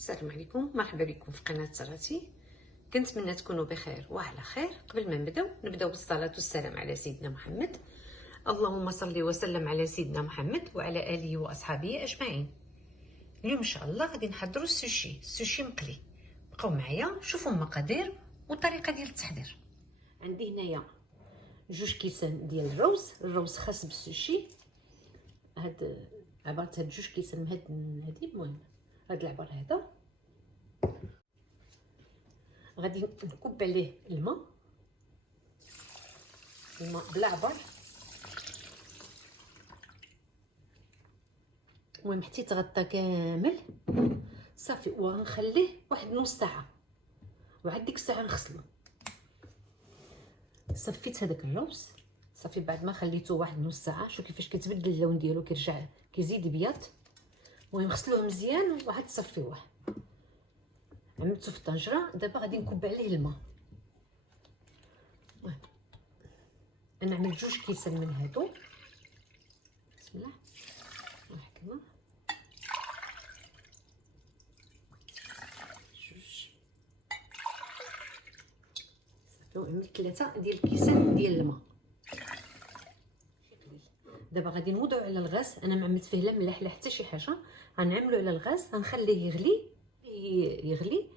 السلام عليكم، مرحبا بكم في قناه سراتي. كنتمنى تكونوا بخير وعلى خير. قبل ما نبداو بالصلاه والسلام على سيدنا محمد. اللهم صل وسلم على سيدنا محمد وعلى اله واصحابه اجمعين. اليوم ان شاء الله غادي نحضروا السوشي مقلي. بقاو معايا شوفوا المقادير والطريقه ديال التحضير. عندي هنايا 2 كيسان ديال الروز خاص بالسوشي. هاد عباره هاد 2 كيسان هادي. المهم هاد العبار هذا غادي نكب عليه الماء بلا عبر. المهم حتى يتغطى كامل صافي، وغنخليه واحد نص ساعه، وعاد ديك الساعه نغسلو. صفيت هذاك الروز صافي بعد ما خليته واحد نص ساعه. شوف كيفاش كتبدل اللون ديالو، كيرجع كيزيد بياض. المهم غسلوه مزيان وعاد تصفيوه. عملته في الطنجره. دابا غادي نكب عليه الماء. انا عملت 2 كيسان من هادو. بسم الله. واحد الماء، 2 صافي، وعملت 3 ديال الكيسان ديال الماء. دابا غادي نوضعو على الغاز. انا ما عملت فيه لا ملح لا حتى شي حاجه. غنعملو على الغاز، غنخليه يغلي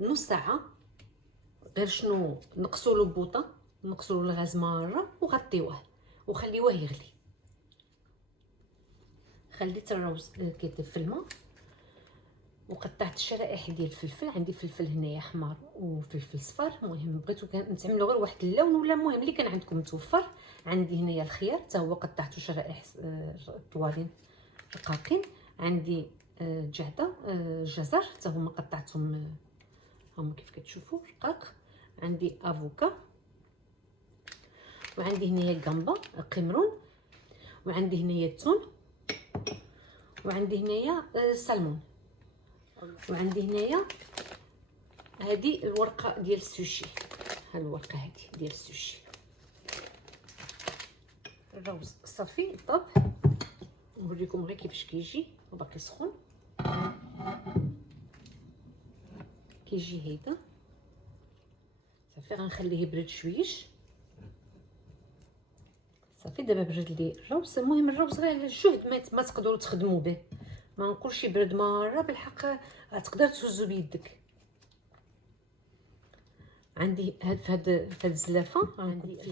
نص ساعه. غير شنو نقصولو بوطه، نقصولو الغاز مره وغطيوه وخليوه يغلي. خليت الروز كيطيب في الماء، وقطعت الشرائح ديال الفلفل. عندي فلفل هنايا احمر وفلفل صفر. المهم بغيتو نتعملوا غير واحد اللون ولا المهم اللي كان عندكم متوفر. عندي هنايا الخيار حتى هو قطعته شرائح طوالين رقاقين. عندي جعده جزر حتى هما قطعتهم هما كيف كتشوفوا رقاق. عندي افوكا، وعندي هنايا كامبا قمرون، وعندي هنايا التون، وعندي هنايا السلمون، وعندي هنايا هذه الورقه ديال السوشي. ها الورقه هذه ديال السوشي. الروز صافي طاب. نوريكم غير كيفاش كيجي وباقي سخون. كيجي هيدا صافي. غنخليه يبرد شويش. صافي دابا برد لي الروز. المهم الروز غير على الجهد ما تقدروا تخدموا به. ما نقولش يبرد مره، بالحق تقدر تهزو بيدك. عندي في هاد الزلافه عندي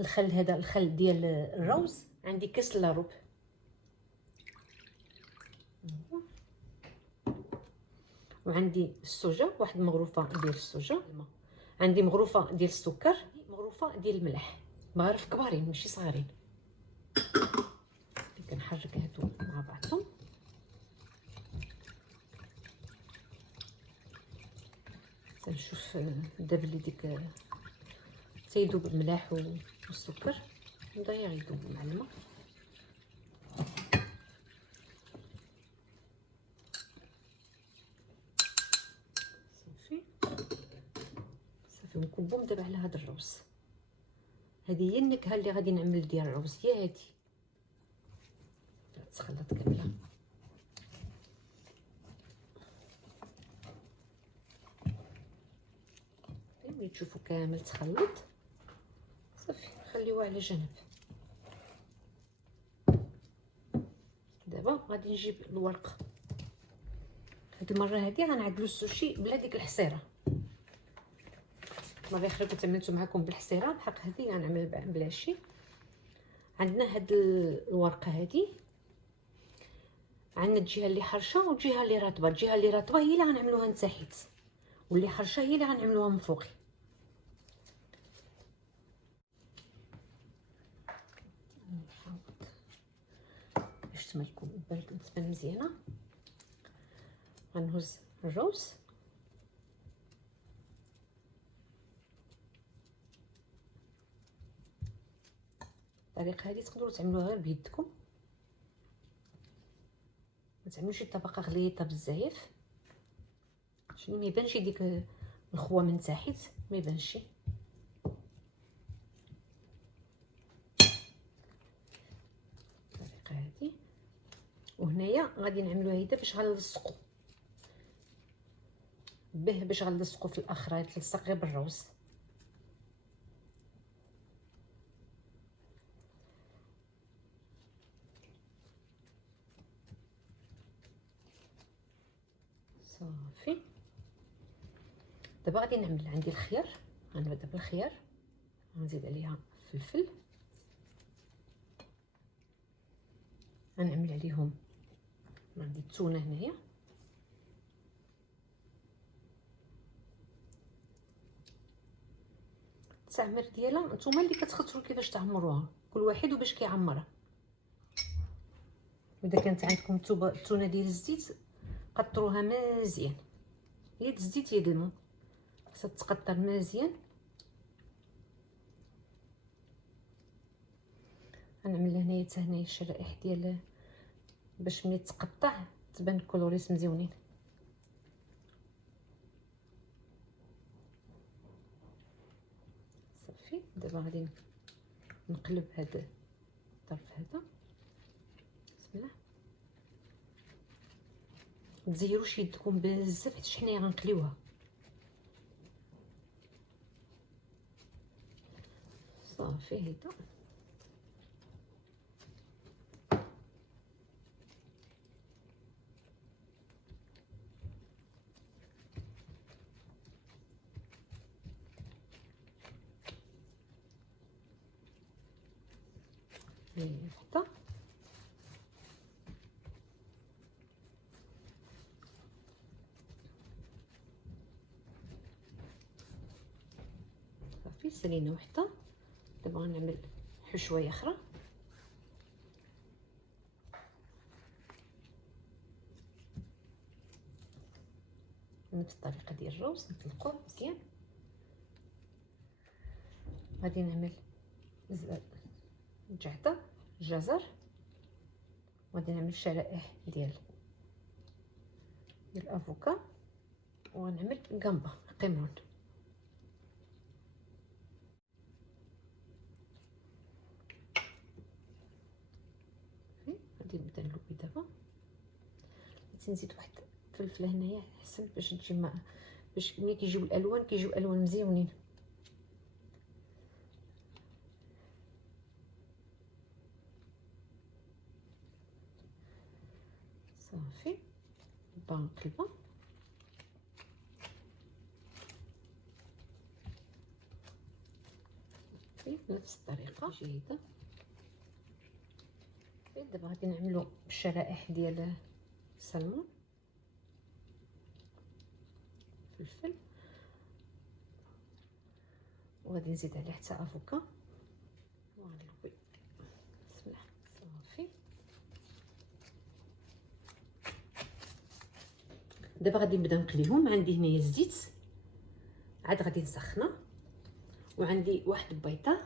الخل هذا الخل ديال الروز. عندي كاس لاروب، وعندي السوجه واحد مغروفه ديال السوجه. عندي مغروفه ديال السكر، مغروفه ديال الملح. مغارف كبارين ماشي صغارين. كنحرك هادو مع بعضهم. تنشوف دابا اللي ديك تيذوب الملح والسكر. داير يذوب مع الماء. صافي صافي ونكبهم دابا على هاد الروز. هذه هي النكهه اللي غادي نعمل ديال الروز، هي هذه تخلط كامله. ملي تشوفوا كامل تخلط صافي خليوه على جنب. دابا غادي نجيب الورق. هاد المره هادي غنعدلو السوشي بلا ديك الحصيره. المره الاخرى كنت عملتو معكم بالحصيره، بحق هادي غنعمل بلاشي. عندنا هاد الورقه هادي، عندنا الجهه اللي حرشه والجهه اللي رطبه. الجهه اللي رطبه هي اللي غنعملوها من تحت، واللي حرشه هي اللي غنعملوها من فوق. باش تملكم برد تبان مزيانه. غنهز الروز الطريقه هذه تقدروا تعملوها غير بيدكم. ما تعملوش شي طبقه غليظه بزاف عشان ما يبانش ديك الخوا من تحت، ما يبانش. الطريقه هذه. وهنايا غادي نعملوها هيدا باش غنلصقوا. به باش غنلصقو في الاخر، تلصق غير بالروز. صافي. دابا غادي نعمل عندي الخيار، غنبدا بالخيار، غنزيد عليها فلفل، غنعمل عليهم عندي التونه هنايا، التعمير ديالها نتوما اللي كتختاروا كيفاش تعمروها، كل واحد وباش كيعمرها. واذا كانت عندكم التونه ديال الزيت قطروها مزيان، يد الزيت يد الماء، خاصها تقطر مزيان. غنعمل هنايا حتى هنايا الشرائح ديال باش ملي تقطع تبان الكولوريس مزيونين. صافي. دابا غادي نقلب هذا الطرف هذا، بسم الله. متزيروش يدكم بزاف حيت حنايا غنقليوها. صافي هيدا هيدا صافي. سالينا وحده. دابا غنعمل حشويه اخرى، نفس الطريقه ديال الروز، نطلقوه مزيان. غادي نعمل جعده جزر، وغادي نعمل شرائح ديال الافوكا، وغنعمل غامبا قمرون. غادي نبدا نلوي دابا. غادي نزيد واحد الفلفله هنايا حسن باش تجي مع، باش ملي كيجيو الالوان كيجيو الالوان مزيونين. صافي. نقلبها بنفس الطريقه جيده. دابا غادي نعملو بالشرائح ديال السلمون، فلفل، وغادي نزيد عليه حتى افوكا وغنلوي. بسم الله. صافي. دابا غادي نبدا نقليهم. عندي هنايا الزيت عاد غادي نسخنه، وعندي واحد البيضه،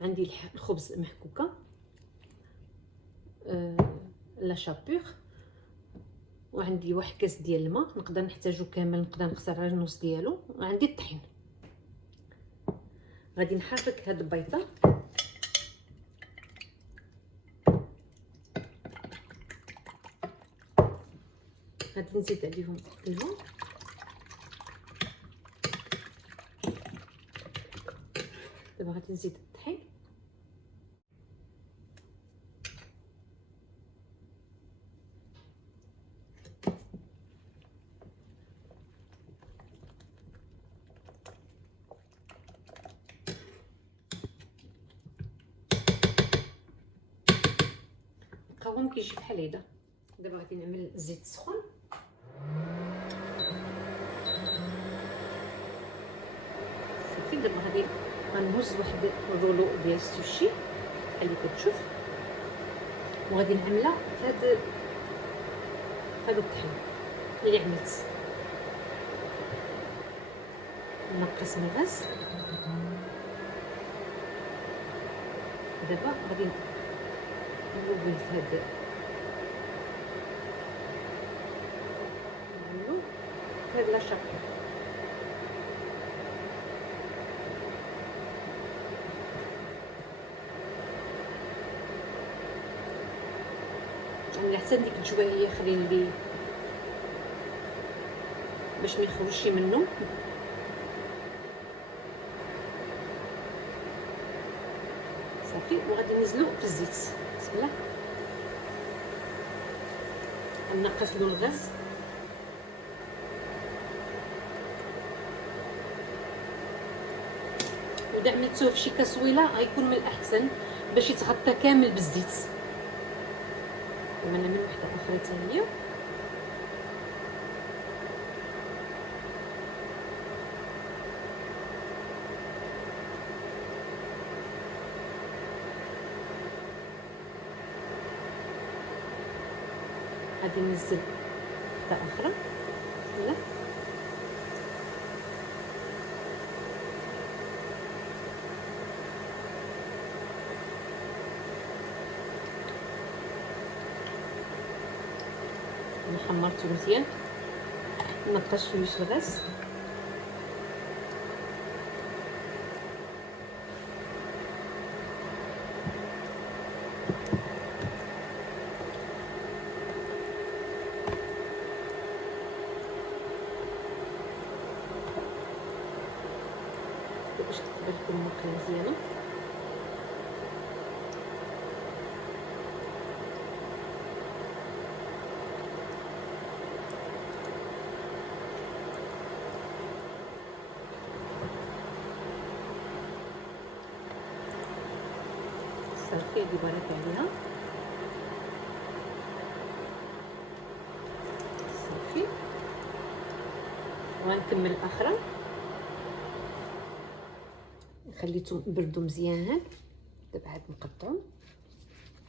عندي الخبز محكوكه لا شابور، وعندي واحد كاس ديال الماء، نقدر نحتاجو كامل، نقدر نغسل غير النص ديالو، وعندي الطحين. غادي نحرك هاد البيضه، غادي نزيد عليهم الماء، دابا غادي نزيد الطحين، القوام كيجي بحال هيدا. دابا غادي نعمل الزيت سخون، صافي. دابا غادي غنهز واحد الرولو ديال السوشي بحال اللي كتشوف، وغادي نعملها في هذا الطحين اللي عملت. نقص من الغاز. دابا غادي نلوي في هذا لاشابور. نعمل حتى ديك الجوايه خلي لي باش ما يخرجش منه. صافي، وغادي ننزلو في الزيت. بسم الله. نقص له الغاز. ودا عملتوه في شي كاسويله غيكون من الاحسن باش يتغطى كامل بالزيت. ونعمل وحده اخرى ثانيه. غادي ننزل وحده اخرى. لا انا حمرته مزيان، نقص شويه الغاز. باش تقدر تكون ماكله مزيانه. صافي هادي بارك عليها. صافي، وغنكمل الاخرى. خليتهم بردوا مزيان. دابا عاد نقطعو.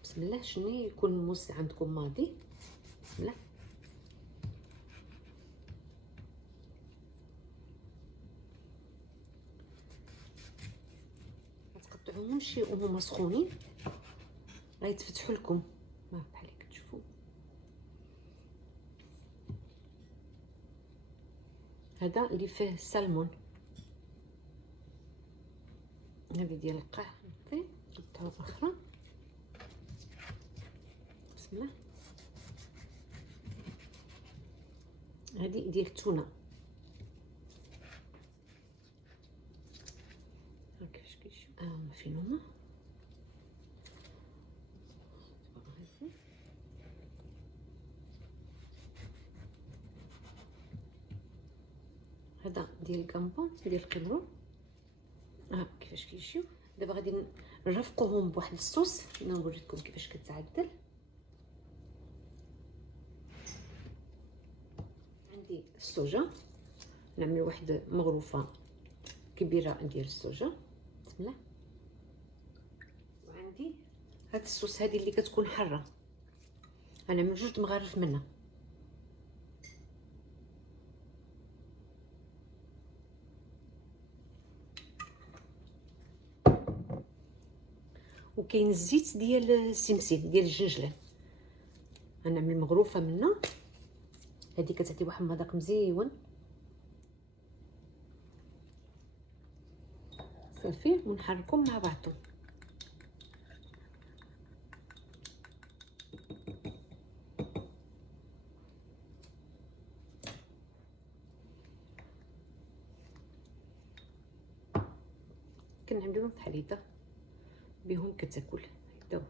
بسم الله. شنو يكون الموس عندكم ماضي؟ بسم الله. غتقطعوهمش وهما سخونين، غيتفتحوا لكم بحال هكا تشوفوا. هذا اللي فيه السلمون، هذه ديال القاع. نقطعو اخرى. بسم الله. هذه ديال التونه. كيفاش كيشوف هما فين هما. هذا ديال الكامبون ديال القمرون. كيفاش كيجيو. دابا غادي نرفقوهم بواحد الصوص. نوريكم كيفاش كتعدل. عندي السوجه، نعمل واحد مغروفه كبيره ديال السوجه. بسم الله. وعندي هاد الصوص هذه اللي كتكون حاره، غنعمل 2 مغارف منها. وكاين الزيت ديال السمسم ديال الجنجلان، غنعمل مغروفه منها. هذه كتعطي واحد المذاق مزيون. صافي، ونحركهم مع بعضهم. كنعملو لهم بحال هكا بهم كتاكل. هكا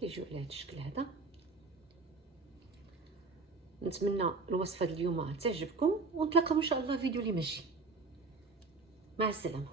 كيجيو على هذا الشكل هذا. نتمنى الوصفه اليوم تعجبكم، ونتلاقاو ان شاء الله فيديو اللي ماشي. مع السلامه.